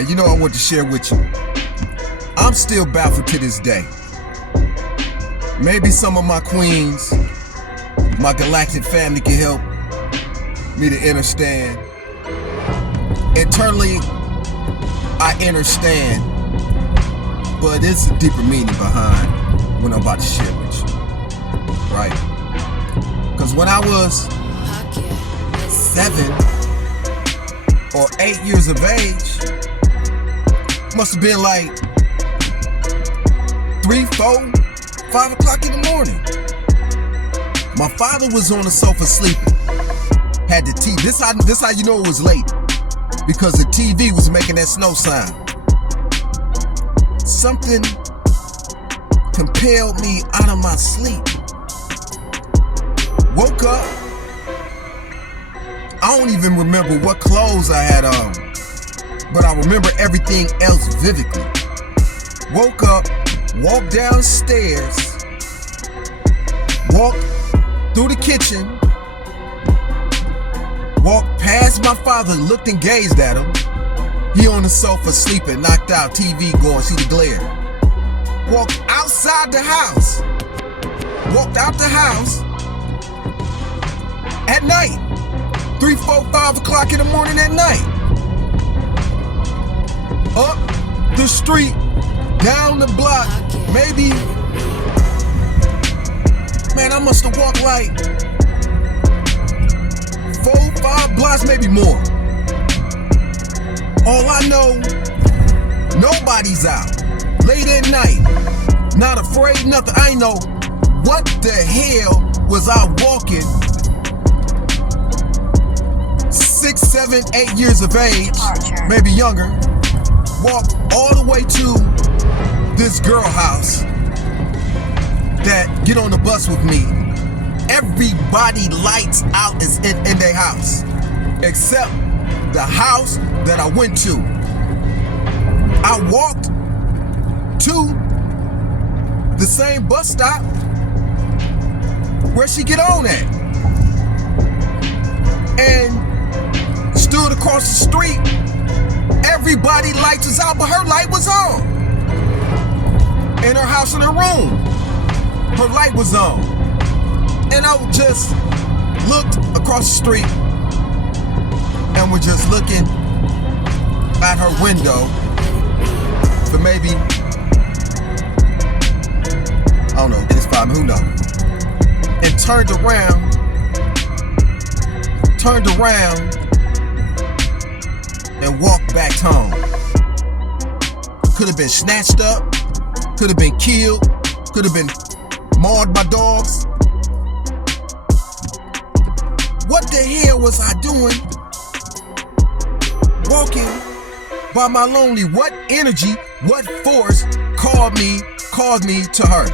You know I want to share with you. I'm still baffled to this day. Maybe some of my queens, my galactic family can help me to understand. Internally, I understand, but it's a deeper meaning behind what I'm about to share with you, right? Because when I was 7 or 8 years of age, must have been like 3, 4, 5 o'clock in the morning. My father was on the sofa sleeping. Had the TV. This how you know it was late, because the TV was making that snow sound. Something compelled me out of my sleep. Woke up. I don't even remember what clothes I had on, but I remember everything else vividly. Woke up, walked downstairs, walked through the kitchen, walked past my father, looked and gazed at him. He on the sofa sleeping, knocked out, TV going, see the glare. Walked outside the house. Walked out the house at night. 3, 4, 5 o'clock in the morning at night. Up the street, down the block, maybe, man, I must have walked like 4, 5 blocks, maybe more. All I know, nobody's out. Late at night, not afraid, nothing. I ain't know what the hell was I walking. 6, 7, 8 years of age, maybe younger. Walked all the way to this girl house that get on the bus with me. Everybody lights out is in their house, except the house that I went to. I walked to the same bus stop where she get on at, and stood across the street. Everybody lights was out, but her light was on. In her house, in her room, her light was on. And I just looked across the street and was just looking at her window for maybe, I don't know, it's 5 minutes, who knows? And turned around and walked back home. Could have been snatched up, could have been killed, could have been mauled by dogs. What the hell was I doing walking by my lonely? What energy, what force called me to her?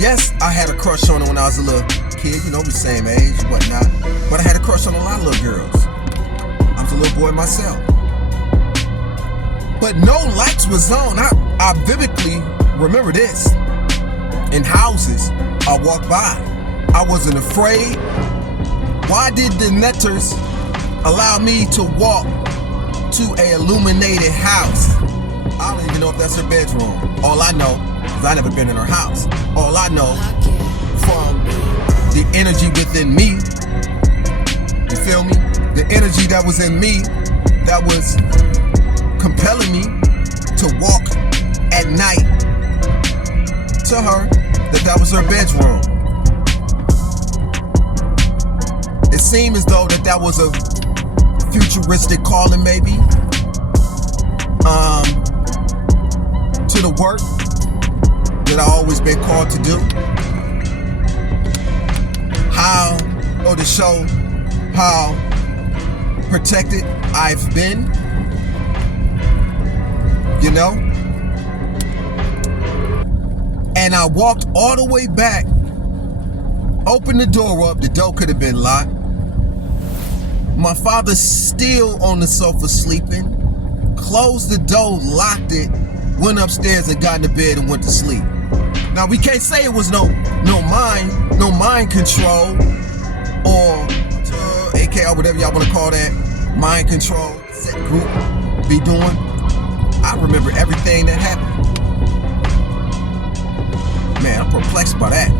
Yes, I had a crush on her when I was a little kid, you know, the same age, whatnot. But I had a crush on a lot of little girls. I was a little boy myself. But no lights was on. I vividly remember this. In houses I walked by, I wasn't afraid. Why did the netters allow me to walk to a illuminated house? I don't even know if that's her bedroom. All I know is I never been in her house. All I know from the energy within me, you feel me? The energy that was in me that was compelling me to walk at night to her, that was her bedroom. It seemed as though that was a futuristic calling, maybe, to the work that I always been called to do. To show how protected I've been, you know? And I walked all the way back, opened the door up, the door could have been locked. My father's still on the sofa sleeping, closed the door, locked it, went upstairs and got in the bed and went to sleep. Now we can't say it was no mind control or AK or whatever y'all want to call that. mind control, set group be doing. I remember everything that happened. Man, I'm perplexed by that.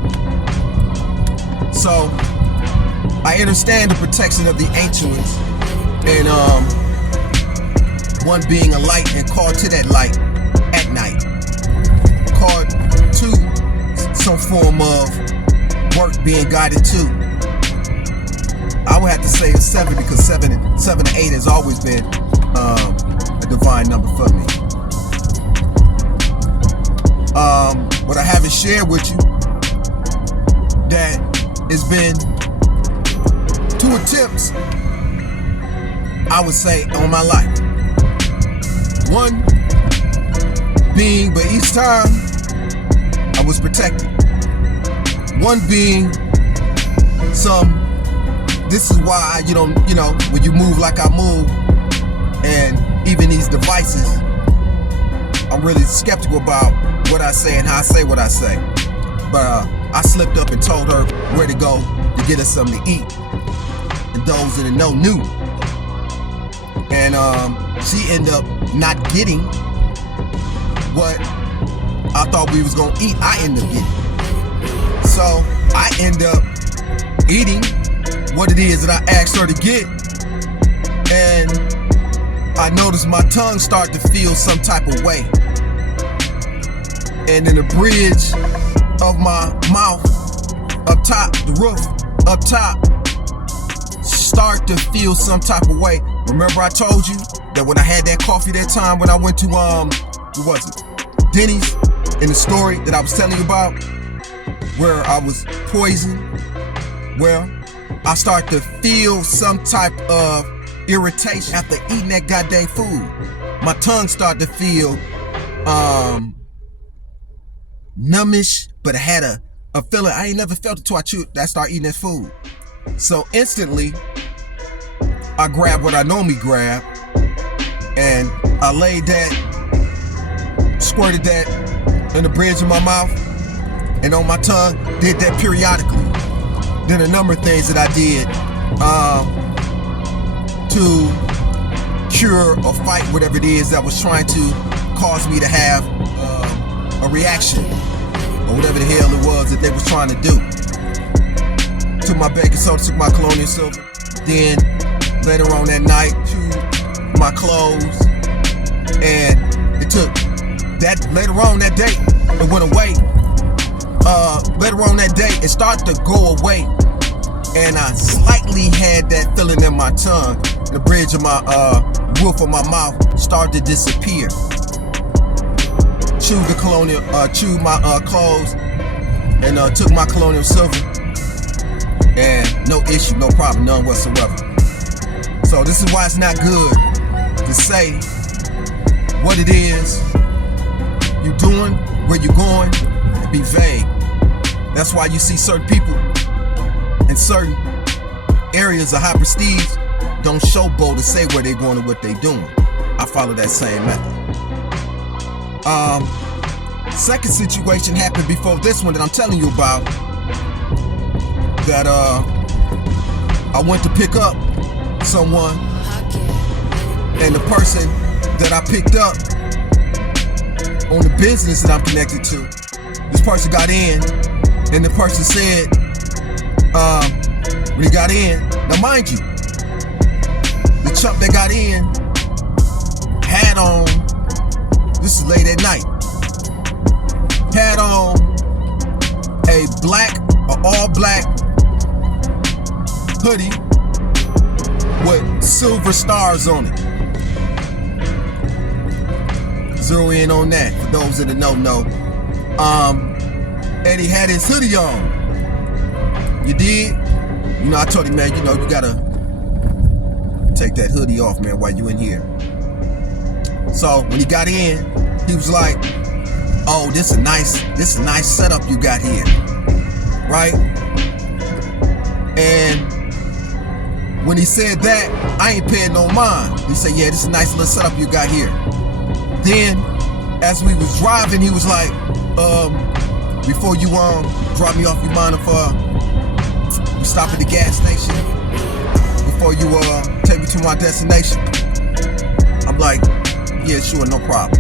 So, I understand the protection of the ancient ones, and one being a light and called to that light at night, called to some form of work being guided to. I would have to say it's 7 because 7 and 8 has always been a divine number for me. What I haven't shared with you, that it's been 2 attempts, I would say, on my life. One being, but each time I was protected. One being this is why you don't, when you move like I move, and even these devices, I'm really skeptical about what I say and how I say what I say. But I slipped up and told her where to go to get us something to eat. And those in the know knew. And she ended up not getting what I thought we was gonna eat. I ended up getting. So I end up eating what it is that I asked her to get. And I noticed my tongue start to feel some type of way. And in the bridge of my mouth, up top, the roof, up top, start to feel some type of way. Remember I told you that when I had that coffee that time when I went to, what was it? Denny's, in the story that I was telling you about, where I was poisoned. Well, I start to feel some type of irritation after eating that goddamn food. My tongue started to feel numbish, but I had a feeling I ain't never felt it till I started eating that food. So instantly, I grabbed what I normally grab, and I laid that, squirted that in the bridge of my mouth and on my tongue, did that periodically. Then a number of things that I did to cure or fight whatever it is that was trying to cause me to have a reaction, or whatever the hell it was that they was trying to do. Took my baking soda, took my colonial silver, then later on that night, chewed my clothes, and it took that, later on that day, it went away. Later on that day, it started to go away, and I slightly had that feeling in my tongue. The bridge of my roof of my mouth started to disappear. Chewed the colonial, chewed my clothes, and took my colonial silver, and no issue, no problem, none whatsoever. So this is why it's not good to say what it is you're doing, where you're going, and be vague. That's why you see certain people in certain areas of high prestige don't showboat to say where they're going and what they're doing. I follow that same method. Second situation happened before this one that I'm telling you about, that I went to pick up someone, and the person that I picked up on the business that I'm connected to, this person got in, and the person said, when he got in, now mind you, the chump that got in had on, this is late at night, had on a all black hoodie with silver stars on it. Zero in on that for those in the know. And he had his hoodie on. You did? I told him, man, you gotta take that hoodie off, man, while you in here. So when he got in, he was like, oh, this is a nice setup you got here, right? And when he said that, I ain't paying no mind. He said, yeah, this is a nice little setup you got here. Then, as we was driving, he was like, before you drop me off, you mind if we stop at the gas station before you take me to my destination? I'm like, yeah, sure, no problem.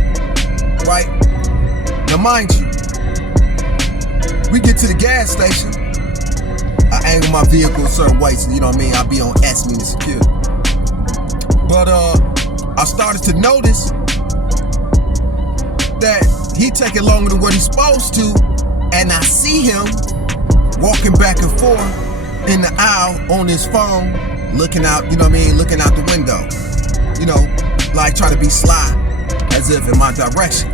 Right? Now mind you, we get to the gas station. I angle my vehicle a certain way, so you know what I mean? I'll be on S, meaning security. But I started to notice that he taking longer than what he's supposed to, and I see him walking back and forth in the aisle on his phone, looking out, you know what I mean, looking out the window, you know, like trying to be sly, as if in my direction.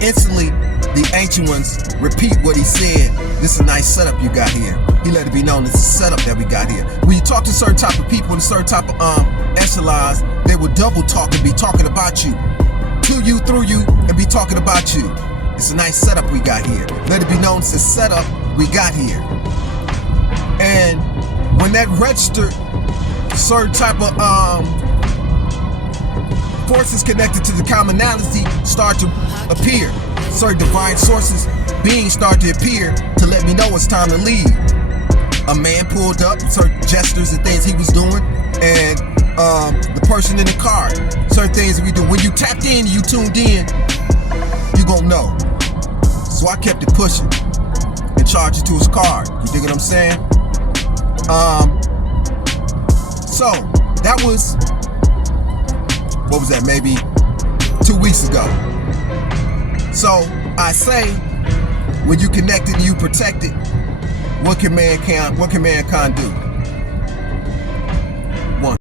Instantly, the ancient ones repeat what he said. This is a nice setup you got here. He let it be known it's a setup that we got here. When you talk to certain type of people in certain type of echelons, they will double talk and be talking about you, to you, through you, and be talking about you. It's a nice setup we got here. Let it be known it's a setup we got here. And when that registered, certain type of forces connected to the commonality start to appear. Certain divine sources, beings start to appear to let me know it's time to leave. A man pulled up, certain gestures and things he was doing, and the person in the car, certain things we do. When you tapped in, you tuned in, you gon' know. So I kept it pushing and charged it to his card. You dig what I'm saying? So that was, what was that, maybe 2 weeks ago. So I say, when you connected and you protected, what can mankind do?